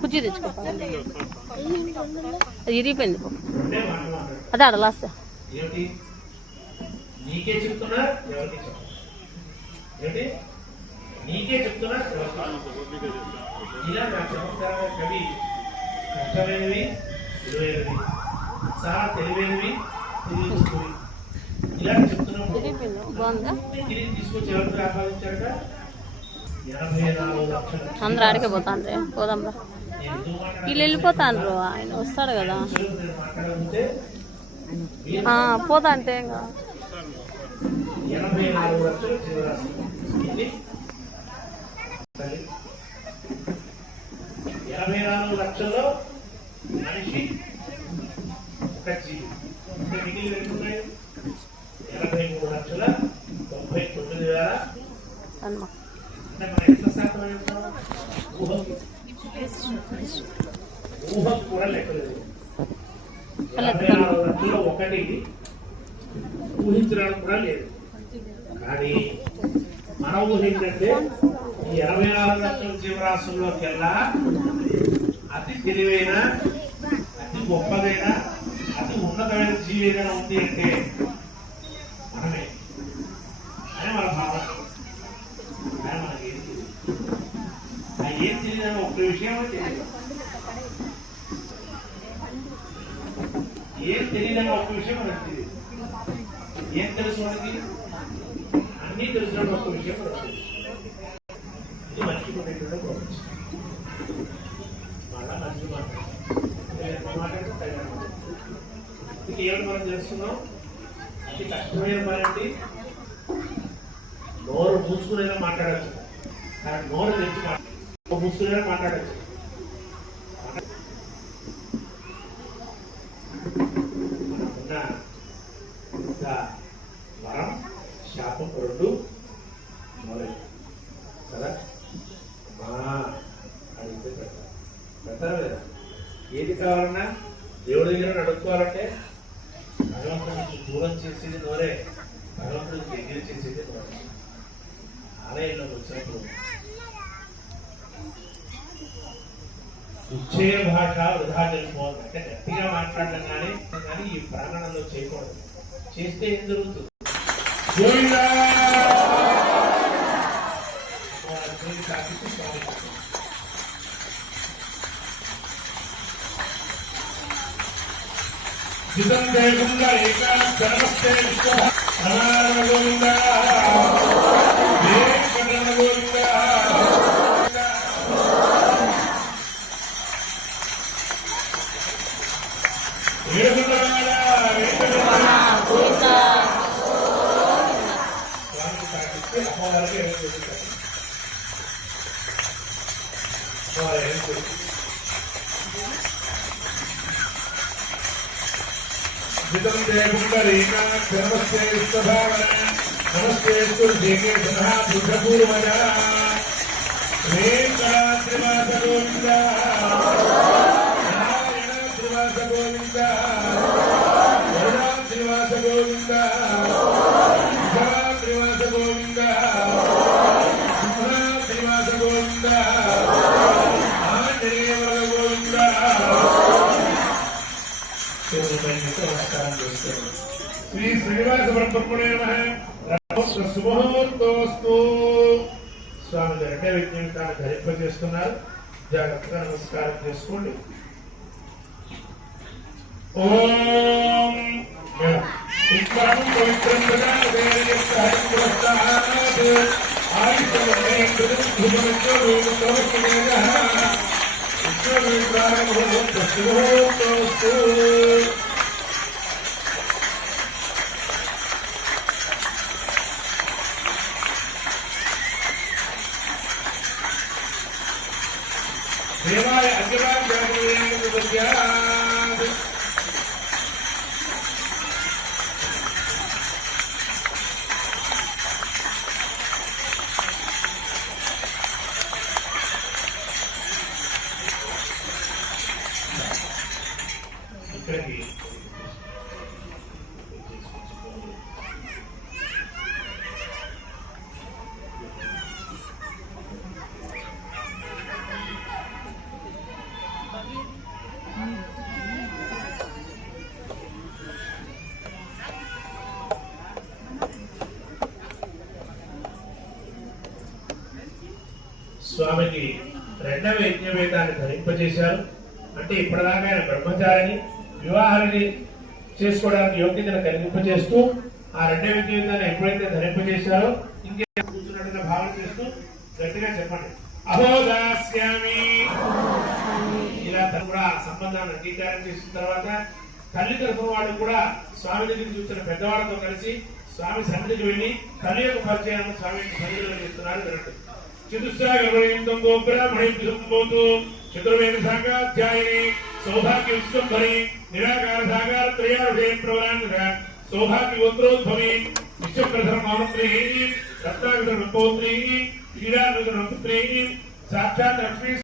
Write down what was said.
కుర్చీ తెచ్చుకో, అది ఇరిగిపోయింది. అదే అడలాస్తా నీకే చెప్తున్నా, నీకే చెప్తున్నా. ఇలా నా చమత్కారంగా కవి కష్టమైనవి విలువైనవి, చాలా తెలివైనవి తెలియజేస్తుంది. ఇలా చెప్తున్నప్పుడు తిరిగి తీసుకొచ్చి ఎవరికి ఆపాదించారట? 84 లక్షలు. అందరూ ఆడికే పోతాండ్రే, పోదాంరా. వీళ్ళు వెళ్ళిపోతాండ్రు, ఆయన వస్తాడు కదా. పోతా అంటే ఇంకా 84 లక్షలు జీవరాశి. 84 లక్షల్లో మనిషి ఒక జీవి. మిగిలి వెళ్తున్నాయి 83,99,000. అంటే మనం ఎంత శాతం వెళ్తాం? ఊహకు కూడా లెక్కలేదు. 84 లక్షల్లో ఒకటి ఊహించడానికి కూడా లేదు. కానీ మన ఊహ ఏంటంటే ఈ 84 లక్షల జీవరాశుల్లోకెల్లా అతి తెలివైన, అతి గొప్పదైన, అతి ఉన్నతమైన జీవి ఏదైనా ఉంది అంటే మనమే అని మన భావన. కానీ మనకి ఏం తెలియదని ఒక్క విషయం తెలియదు. ఏం తెలియదని ఒక్క విషయం మనకు తెలియదు. ఏం తెలుసు మనకి? అన్నీ తెలిసిన ఒక్క విషయం మనకు తెలియదు. ఇది మనిషి కొనేటువంటి ప్రపంచం. మళ్ళా మంచి మాట్లాడితే ఇది ఏమిటి మనం తెలుసుకున్నాం? అతి కష్టమైన పని అంటే నోరు మూసుకునేలా మాట్లాడచ్చు. కానీ నోరు తెచ్చి మూసుకునేలా మాట్లాడచ్చు. మనకున్న ఇంకా వరం శాపం రెండు నోరే కదా. అడిగితే పెడతారా లేదా? ఏది కావాలన్నా దేవుడి దగ్గర అడుక్కోవాలంటే భగవంతుడి నుంచి దూరం చేసేది నోరే, భగవంతుడికి దగ్గర చేసేది నోరే. ఆలయంలోకి వచ్చినప్పుడు ఉచ్చయ భాష వృధా తెలుసుకోవాలి. అంటే గట్టిగా మాట్లాడడం కానీ ఈ ప్రాంగణంలో చేయకూడదు. చేస్తే ఏం జరుగుతుంది? జితం దేగుండా ఏకా ధర్మస్తే గోవిందా గోవిందా. జితం దేగుండరేకా ధర్మస్తే నమస్తే పూర్వజ శ్రీవాస గోవింద నారాయణ శ్రీవాస గోవింద శ్రీవాస గోవింద శ్రీవాస గోవింద శ్రీవాస గోవింద ఆంజనేయవర గోవింద. నమస్కారం చేస్తారు. శ్రీ శ్రీనివాస బ్రహ్మణే శుభముహూర్తోస్తు. స్వామి రెండే విజ్ఞానాన్ని ధరింపజేస్తున్నారు. జాగ్రత్తగా నమస్కారం చేసుకోండి. ఓం పవిత్రం దేవాయ అగ్రవాద్యాత్ ఇక్కడికి స్వామికి రెండవ యజ్ఞవేదాన్ని ధరింపజేశారు. అంటే ఇప్పటిదాకా ఆయన బ్రహ్మచారిని వివాహాన్ని చేసుకోవడానికి యోగ్యతను కలిగింపజేస్తూ ఆ రెండవ యజ్ఞవేదాన్ని ఎప్పుడైతే ధరింపజేశారో ఇంకే కూర్చున్నట్టుగా భావన చేస్తూ గట్టిగా చెప్పండి, అహోదాస్యామి. ఇలా తను కూడా సంబంధాన్ని అంగీకారం చేసిన తర్వాత తల్లి తరఫున వాళ్ళు కూడా స్వామి దగ్గర చూస్తున్న పెద్దవాళ్ళతో కలిసి స్వామి సన్నిధికి వెళ్లి తల్లి యొక్క పరిచయాన్ని స్వామి సన్నిధిలో చేస్తున్నారు. వినండి. చతుస్సాగరమణింతం గోబ్రాహ్మణింపోతూ చతుర్వేద శాఖాధ్యాయిని సౌభాగ్య విశ్వంభరి నిరాకార సాగార త్రయారుషేయం ప్రవరాన్విత సౌభాగ్య గోత్రోద్భవి విశ్వప్రధర మౌనత్రీ రత్నాకృత పౌత్రీ శ్రీరామృత పుత్రీ సాక్షాత్ లక్ష్మీ